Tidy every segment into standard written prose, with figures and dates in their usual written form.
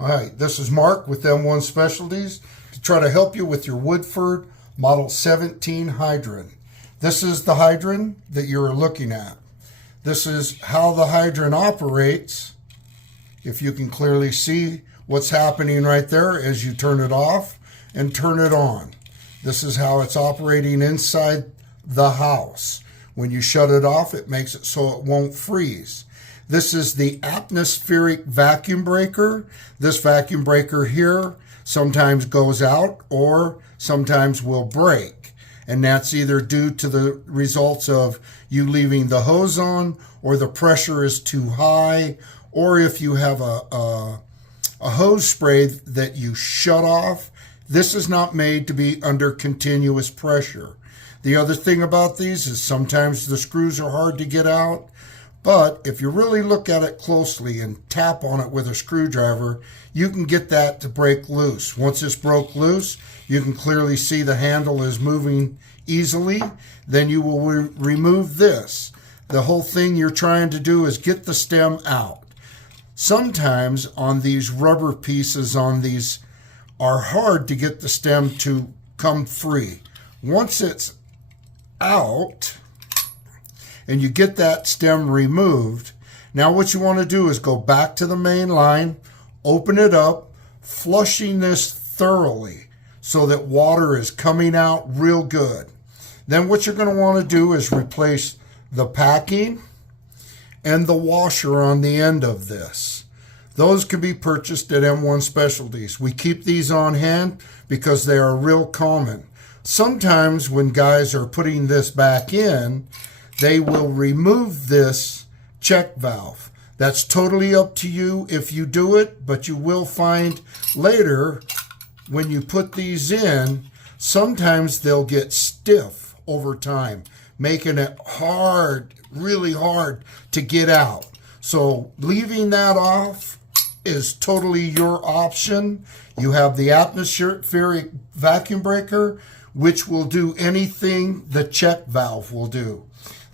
All right, this is Mark with M1 Specialties to try to help you with your Woodford Model 17 hydrant. This is the hydrant that you're looking at. This is how the hydrant operates. If you can clearly see what's happening right there as you turn it off and turn it on. This is how it's operating inside the house. When you shut it off, it makes it so it won't freeze. This is the atmospheric vacuum breaker. This vacuum breaker here sometimes goes out or sometimes will break. And that's either due to the results of you leaving the hose on, or the pressure is too high, or if you have a hose spray that you shut off. This is not made to be under continuous pressure. The other thing about these is sometimes the screws are hard to get out. But if you really look at it closely and tap on it with a screwdriver, you can get that to break loose. Once it's broke loose, you can clearly see the handle is moving easily. Then you will remove this. The whole thing you're trying to do is get the stem out. Sometimes on these rubber pieces on these are hard to get the stem to come free. Once it's out, and you get that stem removed, now what you want to do is go back to the main line, open it up, flushing this thoroughly so that water is coming out real good. Then what you're going to want to do is replace the packing and the washer on the end of this. Those can be purchased at M1 Specialties. We keep these on hand because they are real common. Sometimes when guys are putting this back in, they will remove this check valve. That's totally up to you if you do it, but you will find later when you put these in, sometimes they'll get stiff over time, making it hard, really hard to get out. So leaving that off is totally your option. You have the atmospheric vacuum breaker, which will do anything the check valve will do.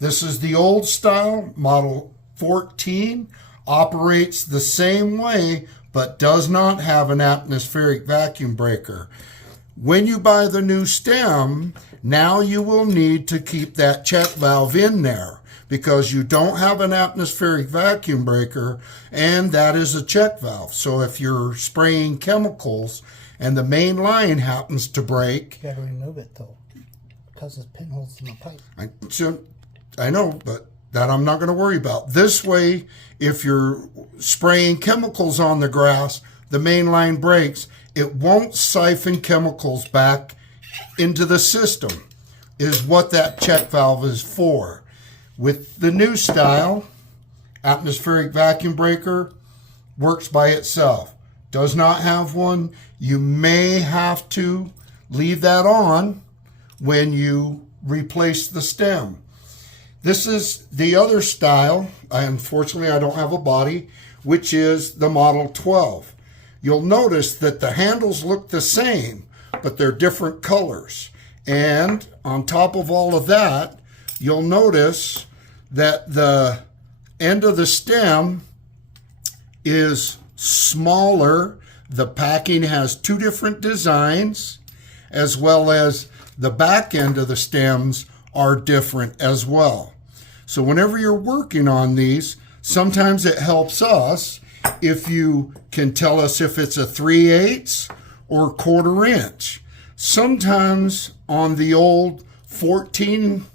This is the old style, Model 14, operates the same way, but does not have an atmospheric vacuum breaker. When you buy the new stem, now you will need to keep that check valve in there because you don't have an atmospheric vacuum breaker, and that is a check valve. So if you're spraying chemicals and the main line happens to break... You gotta remove it though, because it's pinholes in the pipe. I know, but that I'm not going to worry about. This way, if you're spraying chemicals on the grass, the main line breaks, it won't siphon chemicals back into the system, is what that check valve is for. With the new style, atmospheric vacuum breaker works by itself. Does not have one. You may have to leave that on when you replace the stem. This is the other style. Unfortunately, I don't have a body, which is the Model 12. You'll notice that the handles look the same, but they're different colors. And on top of all of that, you'll notice that the end of the stem is smaller. The packing has two different designs, as well as the back end of the stems are different as well. So whenever you're working on these, sometimes it helps us if you can tell us if it's a 3/8 or 1/4 inch. Sometimes on the old 14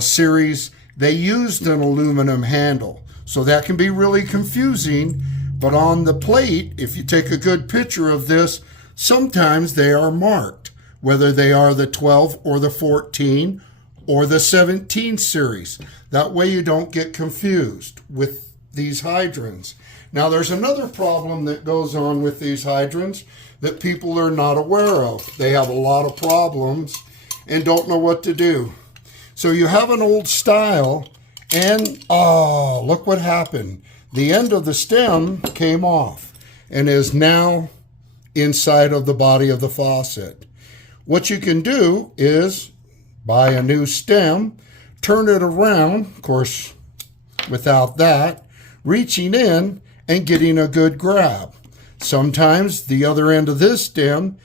series, they used an aluminum handle. So that can be really confusing. But on the plate, if you take a good picture of this, sometimes they are marked, whether they are the 12 or the 14 or the 17 series. That way you don't get confused with these hydrants. Now there's another problem that goes on with these hydrants that people are not aware of. They have a lot of problems and don't know what to do. So you have an old style and, oh, look what happened. The end of the stem came off and is now inside of the body of the faucet. What you can do is buy a new stem, turn it around, of course, without that, reaching in and getting a good grab. Sometimes the other end of this stem